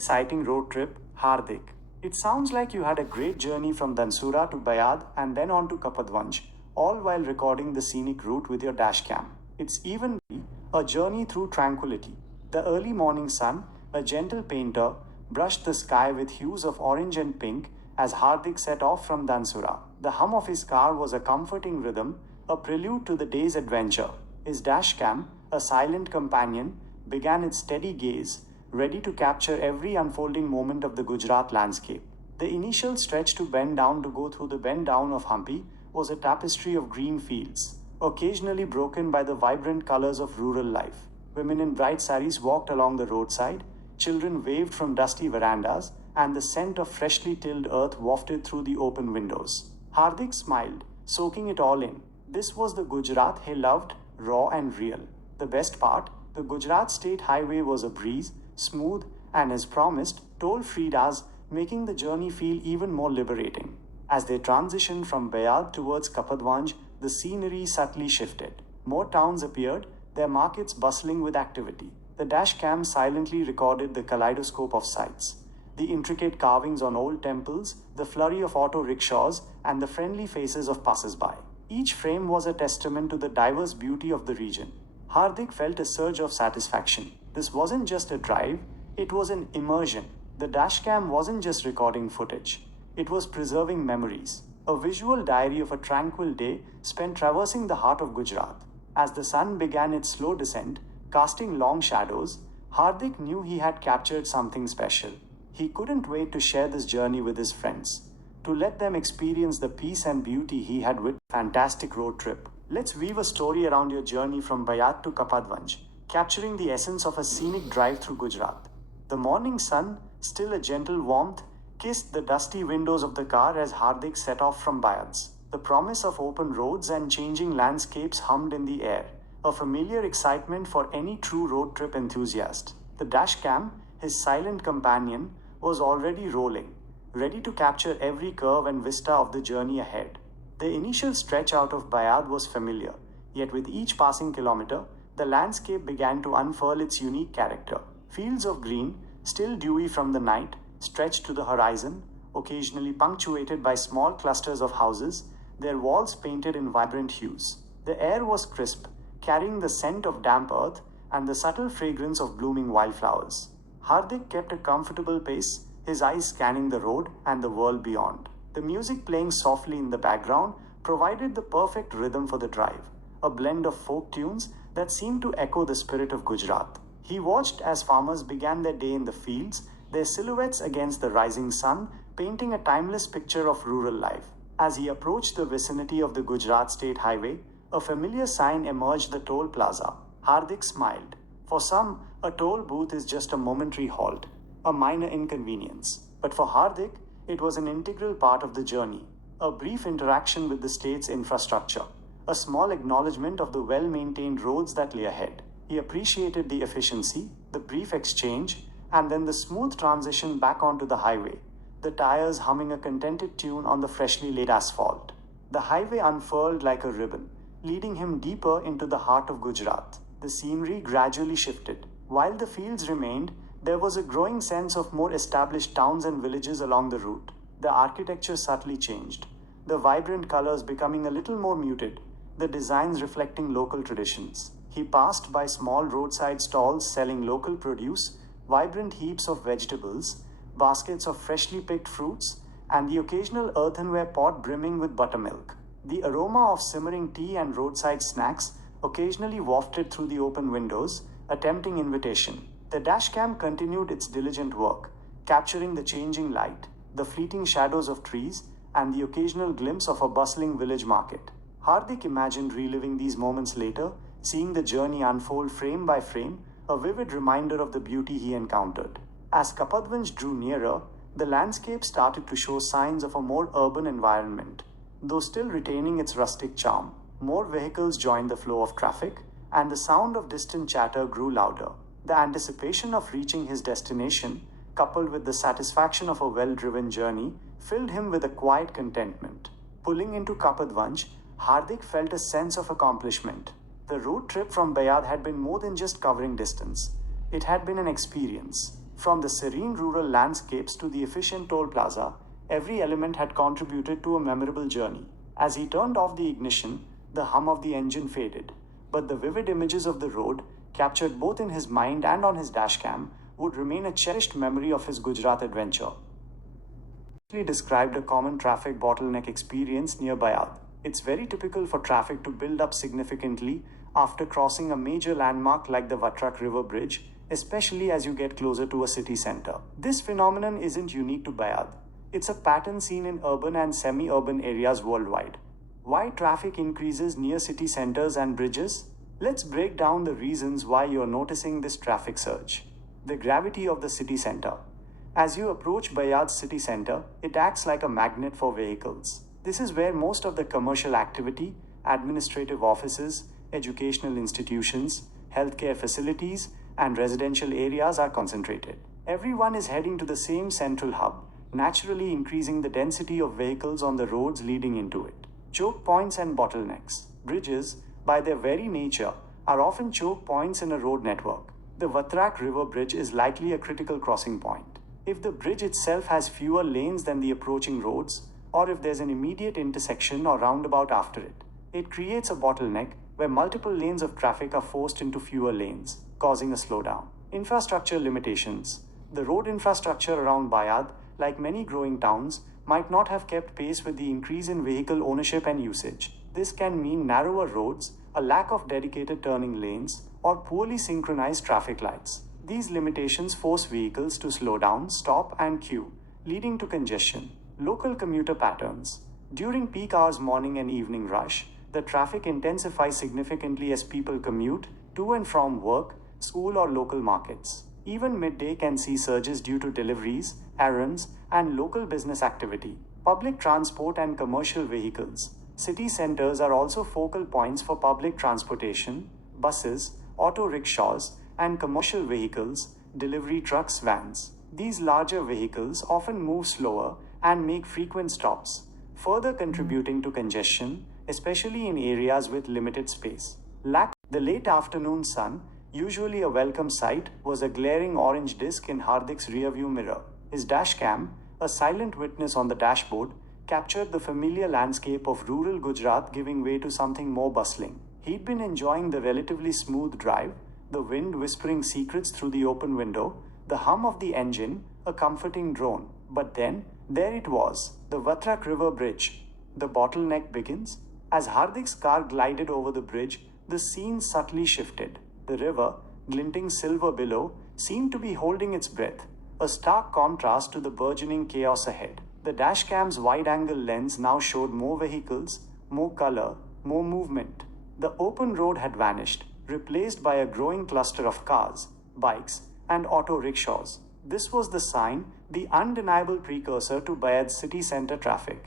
Exciting road trip, Hardik. It sounds like you had a great journey from Dansura to Bayad and then on to Kapadvanj, all while recording the scenic route with your dashcam. It's even a journey through tranquility. The early morning sun, a gentle painter, brushed the sky with hues of orange and pink as Hardik set off from Dansura. The hum of his car was a comforting rhythm, a prelude to the day's adventure. His dashcam, a silent companion, began its steady gaze, ready to capture every unfolding moment of the Gujarat landscape. The initial stretch to bend down to go through the bend down of Hampi was a tapestry of green fields, occasionally broken by the vibrant colors of rural life. Women in bright saris walked along the roadside, children waved from dusty verandas, and the scent of freshly tilled earth wafted through the open windows. Hardik smiled, soaking it all in. This was the Gujarat he loved, raw and real. The best part, the Gujarat State Highway was a breeze, smooth, and as promised, toll-free, making the journey feel even more liberating. As they transitioned from Bayad towards Kapadvanj, the scenery subtly shifted. More towns appeared, their markets bustling with activity. The dashcam silently recorded the kaleidoscope of sights. The intricate carvings on old temples, the flurry of auto rickshaws, and the friendly faces of passers-by. Each frame was a testament to the diverse beauty of the region. Hardik felt a surge of satisfaction. This wasn't just a drive, it was an immersion. The dashcam wasn't just recording footage, it was preserving memories. A visual diary of a tranquil day spent traversing the heart of Gujarat. As the sun began its slow descent, casting long shadows, Hardik knew he had captured something special. He couldn't wait to share this journey with his friends, to let them experience the peace and beauty he had with a fantastic road trip. Let's weave a story around your journey from Bayad to Kapadvanj, capturing the essence of a scenic drive through Gujarat. The morning sun, still a gentle warmth, kissed the dusty windows of the car as Hardik set off from Bayad's. The promise of open roads and changing landscapes hummed in the air, a familiar excitement for any true road trip enthusiast. The dashcam, his silent companion, was already rolling, ready to capture every curve and vista of the journey ahead. The initial stretch out of Bayad was familiar, yet with each passing kilometer, the landscape began to unfurl its unique character. Fields of green, still dewy from the night, stretched to the horizon, occasionally punctuated by small clusters of houses, their walls painted in vibrant hues. The air was crisp, carrying the scent of damp earth and the subtle fragrance of blooming wildflowers. Hardik kept a comfortable pace, his eyes scanning the road and the world beyond. The music playing softly in the background provided the perfect rhythm for the drive, a blend of folk tunes that seemed to echo the spirit of Gujarat. He watched as farmers began their day in the fields, their silhouettes against the rising sun, painting a timeless picture of rural life. As he approached the vicinity of the Gujarat State Highway, a familiar sign emerged, the toll plaza. Hardik smiled. For some, a toll booth is just a momentary halt, a minor inconvenience. But for Hardik, it was an integral part of the journey, a brief interaction with the state's infrastructure, a small acknowledgement of the well-maintained roads that lay ahead. He appreciated the efficiency, the brief exchange, and then the smooth transition back onto the highway, the tires humming a contented tune on the freshly laid asphalt. The highway unfurled like a ribbon, leading him deeper into the heart of Gujarat. The scenery gradually shifted. While the fields remained, there was a growing sense of more established towns and villages along the route. The architecture subtly changed, the vibrant colors becoming a little more muted, the designs reflecting local traditions. He passed by small roadside stalls selling local produce, vibrant heaps of vegetables, baskets of freshly picked fruits, and the occasional earthenware pot brimming with buttermilk. The aroma of simmering tea and roadside snacks occasionally wafted through the open windows, a tempting invitation. The dashcam continued its diligent work, capturing the changing light, the fleeting shadows of trees, and the occasional glimpse of a bustling village market. Hardik imagined reliving these moments later, seeing the journey unfold frame by frame, a vivid reminder of the beauty he encountered. As Kapadvanj drew nearer, the landscape started to show signs of a more urban environment, though still retaining its rustic charm. More vehicles joined the flow of traffic, and the sound of distant chatter grew louder. The anticipation of reaching his destination, coupled with the satisfaction of a well-driven journey, filled him with a quiet contentment. Pulling into Kapadvanj, Hardik felt a sense of accomplishment. The road trip from Bayad had been more than just covering distance. It had been an experience, From the serene rural landscapes to the efficient toll plaza, every element had contributed to a memorable journey. As he turned off the ignition, the hum of the engine faded, but the vivid images of the road, captured both in his mind and on his dashcam, would remain a cherished memory of his Gujarat adventure. He described a common traffic bottleneck experience near Bayad. It's very typical for traffic to build up significantly after crossing a major landmark like the Vatrak River Bridge, especially as you get closer to a city center. This phenomenon isn't unique to Bayad. It's a pattern seen in urban and semi-urban areas worldwide. Why traffic increases near city centers and bridges? Let's break down the reasons why you're noticing this traffic surge. The gravity of the city center. As you approach Bayad's city center, it acts like a magnet for vehicles. This is where most of the commercial activity, administrative offices, educational institutions, healthcare facilities, and residential areas are concentrated. Everyone is heading to the same central hub, naturally increasing the density of vehicles on the roads leading into it. Choke points and bottlenecks. Bridges, by their very nature, are often choke points in a road network. The Vatrak River Bridge is likely a critical crossing point. If the bridge itself has fewer lanes than the approaching roads, or if there's an immediate intersection or roundabout after it, it creates a bottleneck where multiple lanes of traffic are forced into fewer lanes, causing a slowdown. Infrastructure limitations. The road infrastructure around Bayad, like many growing towns, might not have kept pace with the increase in vehicle ownership and usage. This can mean narrower roads, a lack of dedicated turning lanes, or poorly synchronized traffic lights. These limitations force vehicles to slow down, stop, and queue, leading to congestion. Local commuter patterns. During peak hours morning and evening rush, the traffic intensifies significantly as people commute to and from work, school, or local markets. Even midday can see surges due to deliveries, errands, and local business activity. Public transport and commercial vehicles. City centers are also focal points for public transportation, buses, auto rickshaws, and commercial vehicles, delivery trucks, vans. These larger vehicles often move slower and make frequent stops, further contributing to congestion, especially in areas with limited space. The late afternoon sun, usually a welcome sight, was a glaring orange disk in Hardik's rearview mirror. His dashcam, a silent witness on the dashboard, captured the familiar landscape of rural Gujarat giving way to something more bustling. He'd been enjoying the relatively smooth drive, the wind whispering secrets through the open window, the hum of the engine, a comforting drone. But then, there it was, the Vatrak River Bridge. The bottleneck begins. As Hardik's car glided over the bridge, the scene subtly shifted. The river, glinting silver below, seemed to be holding its breath, a stark contrast to the burgeoning chaos ahead. The dashcam's wide-angle lens now showed more vehicles, more color, more movement. The open road had vanished, replaced by a growing cluster of cars, bikes, and auto rickshaws. This was the sign, the undeniable precursor to Bayad's city center traffic.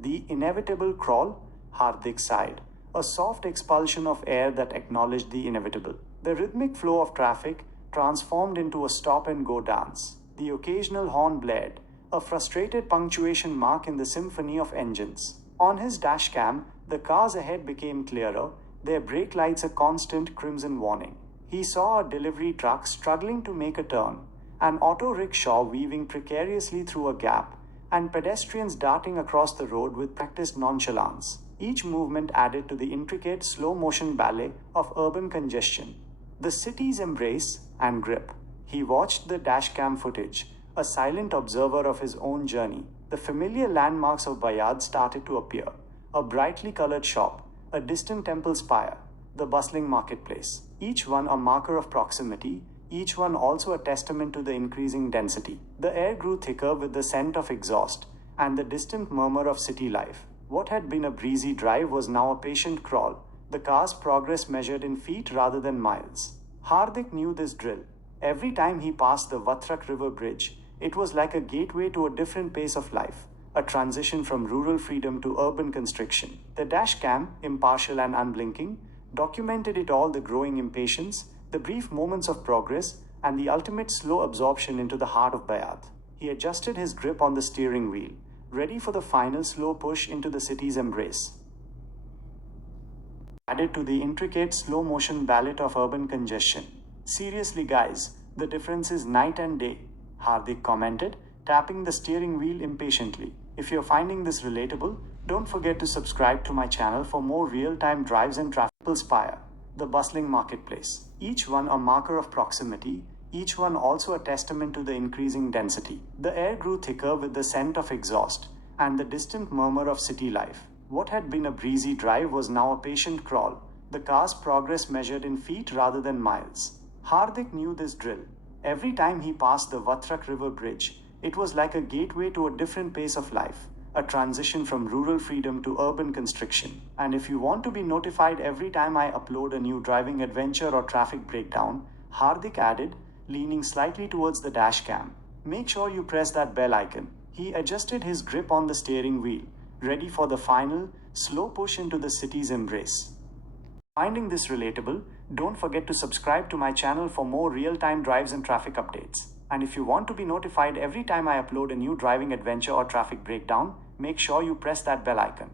The inevitable crawl, Hardik sighed, a soft expulsion of air that acknowledged the inevitable. The rhythmic flow of traffic transformed into a stop-and-go dance. The occasional horn blared, a frustrated punctuation mark in the symphony of engines. On his dashcam, the cars ahead became clearer, their brake lights a constant crimson warning. He saw a delivery truck struggling to make a turn, an auto rickshaw weaving precariously through a gap, and pedestrians darting across the road with practiced nonchalance. Each movement added to the intricate slow-motion ballet of urban congestion. The city's embrace and grip. He watched the dashcam footage, a silent observer of his own journey. The familiar landmarks of Bayad started to appear. A brightly colored shop, a distant temple spire, the bustling marketplace. Each one a marker of proximity, each one also a testament to the increasing density. The air grew thicker with the scent of exhaust and the distant murmur of city life. What had been a breezy drive was now a patient crawl, the car's progress measured in feet rather than miles. Hardik knew this drill. Every time he passed the Vatrak River Bridge, it was like a gateway to a different pace of life, a transition from rural freedom to urban constriction. The dashcam, impartial and unblinking, documented it all: the growing impatience, the brief moments of progress, and the ultimate slow absorption into the heart of Bayad. He adjusted his grip on the steering wheel, ready for the final slow push into the city's embrace. Added to the intricate slow-motion ballet of urban congestion. Seriously guys, the difference is night and day. Hardik commented, tapping the steering wheel impatiently. If you're finding this relatable, don't forget to subscribe to my channel for more real-time drives and traffic. Spire, the bustling marketplace. Each one a marker of proximity, each one also a testament to the increasing density. The air grew thicker with the scent of exhaust and the distant murmur of city life. What had been a breezy drive was now a patient crawl, the car's progress measured in feet rather than miles. Hardik knew this drill. Every time he passed the Vatrak River Bridge, it was like a gateway to a different pace of life, a transition from rural freedom to urban constriction. And if you want to be notified every time I upload a new driving adventure or traffic breakdown, Hardik added, leaning slightly towards the dash cam, make sure you press that bell icon. He adjusted his grip on the steering wheel, ready for the final, slow push into the city's embrace. Finding this relatable, don't forget to subscribe to my channel for more real-time drives and traffic updates. And if you want to be notified every time I upload a new driving adventure or traffic breakdown, make sure you press that bell icon.